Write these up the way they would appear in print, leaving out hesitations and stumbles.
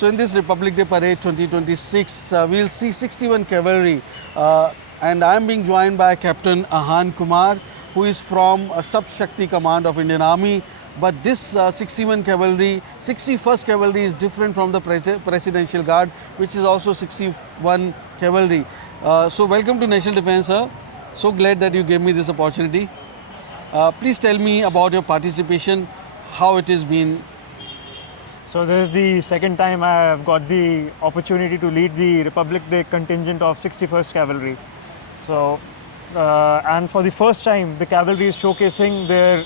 So in this Republic Day Parade 2026, we'll see 61 Cavalry and I'm being joined by Captain Ahaan Kumar, who is from Sub-Shakti Command of Indian Army. But this 61 Cavalry, 61st Cavalry is different from the Presidential Guard, which is also 61 Cavalry. So welcome to National Defence, sir. So glad that you gave me this opportunity. Please tell me about your participation, how it has been. So this is the second time I have got the opportunity to lead the Republic Day contingent of 61st Cavalry. So, and for the first time, the cavalry is showcasing their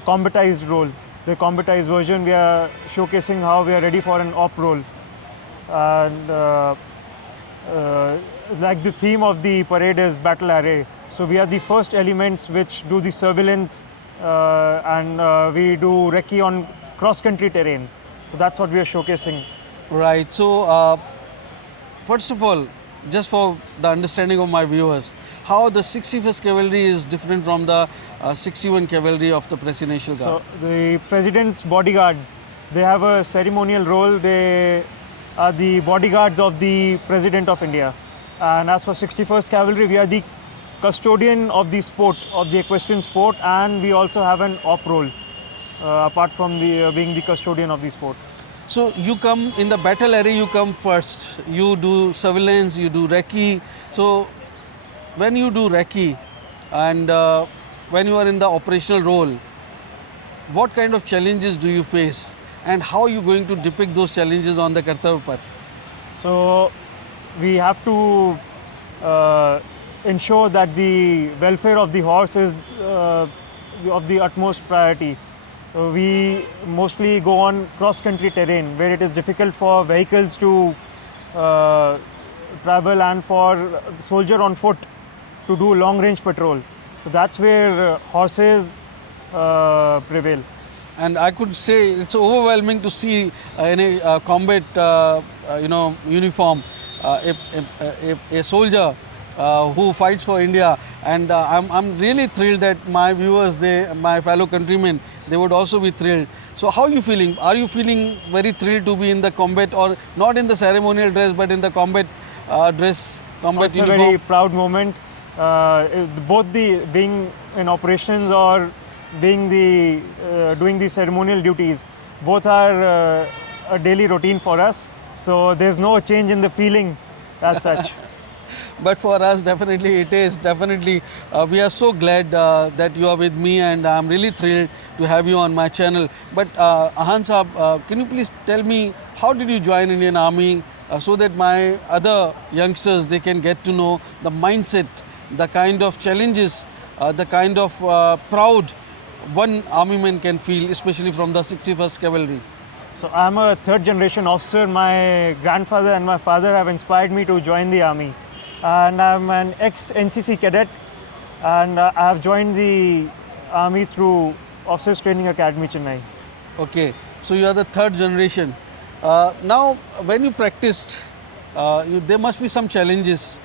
combatized role. The combatized version, we are showcasing how we are ready for an op role. And like the theme of the parade is battle array. So we are the first elements which do the surveillance and we do recce on cross-country terrain. So that's what we are showcasing. Right. So, first of all, just for the understanding of my viewers, how the 61st Cavalry is different from the 61 Cavalry of the Presidential Guard? So, the President's bodyguard, they have a ceremonial role. They are the bodyguards of the President of India. And as for 61st Cavalry, we are the custodian of the sport, of the equestrian sport, and we also have an op role. Apart from the being the custodian of the sport. So you come in the battle area, you come first. You do surveillance, you do recce. So when you do recce and when you are in the operational role, what kind of challenges do you face and how are you going to depict those challenges on the Kartavya Path? So we have to ensure that the welfare of the horse is of the utmost priority. We mostly go on cross-country terrain where it is difficult for vehicles to travel and for the soldier on foot to do long-range patrol. So that's where horses prevail. And I could say it's overwhelming to see in a combat uniform a soldier who fights for India, and I'm really thrilled that my viewers, my fellow countrymen, they would also be thrilled. So how are you feeling? Are you feeling very thrilled to be in the combat, or not in the ceremonial dress but in the combat dress, combat It's uniform? a very proud moment. Both the being in operations or being the doing the ceremonial duties, both are a daily routine for us. So there's no change in the feeling as such. But for us, definitely it is. Definitely, we are so glad that you are with me, and I'm really thrilled to have you on my channel. But Ahaan Saab, can you please tell me how did you join Indian Army so that my other youngsters, they can get to know the mindset, the kind of challenges, the kind of proud one army man can feel, especially from the 61st Cavalry. So I'm a third generation officer. My grandfather and my father have inspired me to join the army. And I'm an ex-NCC cadet, and I have joined the army through Officers Training Academy, Chennai. Okay, so you are the third generation. Now, when you practiced, there must be some challenges.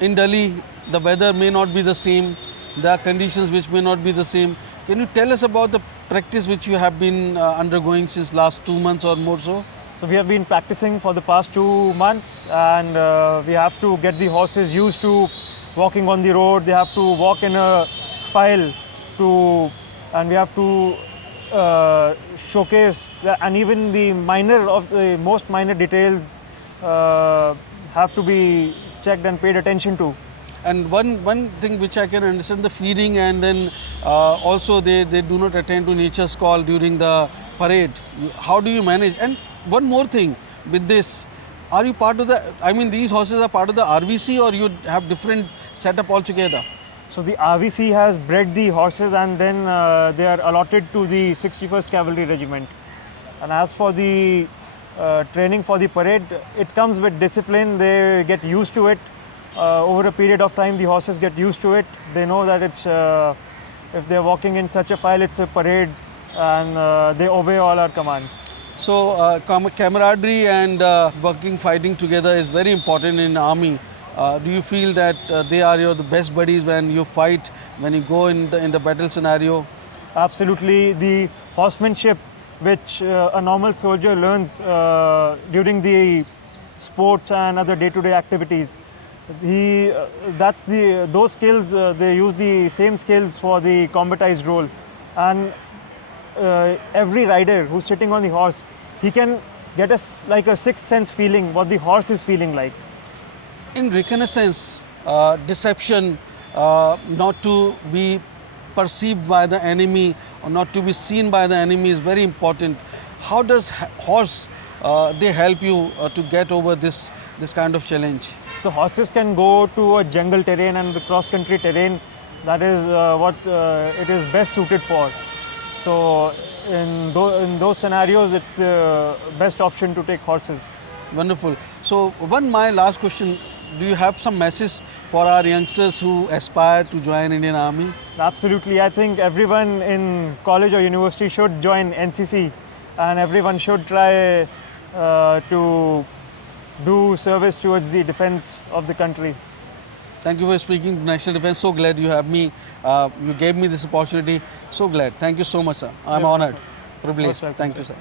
In Delhi, the weather may not be the same. There are conditions which may not be the same. Can you tell us about the practice which you have been undergoing since last 2 months or more so? So we have been practicing for the past 2 months, and we have to get the horses used to walking on the road. They have to walk in a file and we have to showcase and even the most minor details have to be checked and paid attention to. And one thing which I can understand, the feeding, and then also they do not attend to nature's call during the parade. How do you manage? And one more thing with this, are you part of these horses are part of the RVC, or you have different setup altogether? So the RVC has bred the horses, and then they are allotted to the 61st Cavalry Regiment. And as for the training for the parade, it comes with discipline. They get used to it. Over a period of time, the horses get used to it. They know that it's if they're walking in such a file, it's a parade, and they obey all our commands. So camaraderie and fighting together is very important in army. Do you feel that they are the best buddies when you fight, when you go in the battle scenario? Absolutely. The horsemanship which a normal soldier learns during the sports and other day-to-day activities. Those skills, they use the same skills for the combatized role. And every rider who's sitting on the horse, he can get like a sixth sense feeling what the horse is feeling like. In reconnaissance, deception, not to be perceived by the enemy or not to be seen by the enemy is very important. How does horse they help you to get over this kind of challenge? So horses can go to a jungle terrain and the cross-country terrain. That is what it is best suited for. So in those scenarios, it's the best option to take horses. Wonderful. So my last question, do you have some message for our youngsters who aspire to join Indian Army? Absolutely. I think everyone in college or university should join NCC, and everyone should try to do service towards the defense of the country. Thank you for speaking to National Defense. So glad you have me. You gave me this opportunity. So glad. Thank you so much, sir. I'm honored. Privileged. Most welcome, Thank you, sir. sir.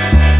Thank you.